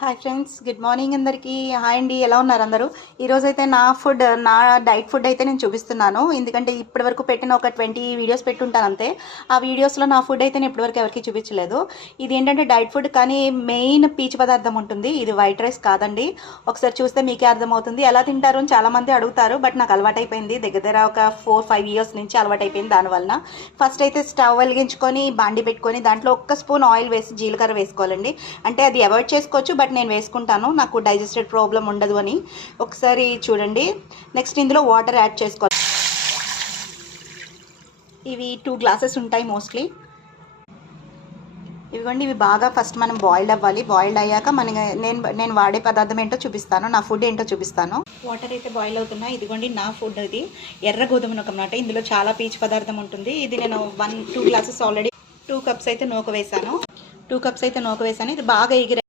Hi friends, good morning అందరికీ. Hi అండి, ఎలా ఉన్నారు అందరూ? ఈరోజైతే నా డైట్ ఫుడ్ అయితే నేను చూపిస్తున్నాను. ఎందుకంటే ఇప్పటివరకు పెట్టిన ఒక 20 వీడియోస్ పెట్టుంటాను అంతే. ఆ వీడియోస్లో నా ఫుడ్ అయితే నేను ఇప్పటివరకు ఎవరికి చూపించలేదు. ఇది ఏంటంటే డైట్ ఫుడ్, కానీ మెయిన్ పీచు పదార్థం ఉంటుంది. ఇది వైట్ రైస్ కాదండి. ఒకసారి చూస్తే మీకే అర్థమవుతుంది. ఎలా తింటారు అని చాలామంది అడుగుతారు, బట్ నాకు అలవాటైపోయింది. దగ్గర ఒక 4-5 ఇయర్స్ నుంచి అలవాటైపోయింది. దానివల్ల ఫస్ట్ అయితే స్టవ్ వెలిగించుకొని బాండి పెట్టుకొని దాంట్లో ఒక్క స్పూన్ ఆయిల్ వేసి జీలకర్ర వేసుకోవాలండి. అంటే అది అవాయిడ్ చేసుకోవచ్చు, బట్ నేను వేసుకుంటాను, నాకు డైజెస్టెడ్ ప్రాబ్లం ఉండదు అని. ఒకసారి చూడండి. నెక్స్ట్ ఇందులో వాటర్ యాడ్ చేసుకోవాలి. ఇవి 2 గ్లాసెస్ ఉంటాయి మోస్ట్లీ. ఇవిగోండి, ఇవి బాగా ఫస్ట్ మనం బాయిల్డ్ అవ్వాలి. బాయిల్డ్ అయ్యాక నేను వాడే పదార్థం ఏంటో చూపిస్తాను, నా ఫుడ్ ఏంటో చూపిస్తాను. వాటర్ అయితే బాయిల్ అవుతున్నాయి. ఇదిగోండి నా ఫుడ్. ఇది ఎర్ర గోధుమ నూక అన్నమాట. ఇందులో చాలా పీచు పదార్థం ఉంటుంది. ఇది నేను 2 గ్లాసెస్ ఆల్రెడీ 2 కప్స్ అయితే నూక వేసాను. ఇది బాగా ఎగిరి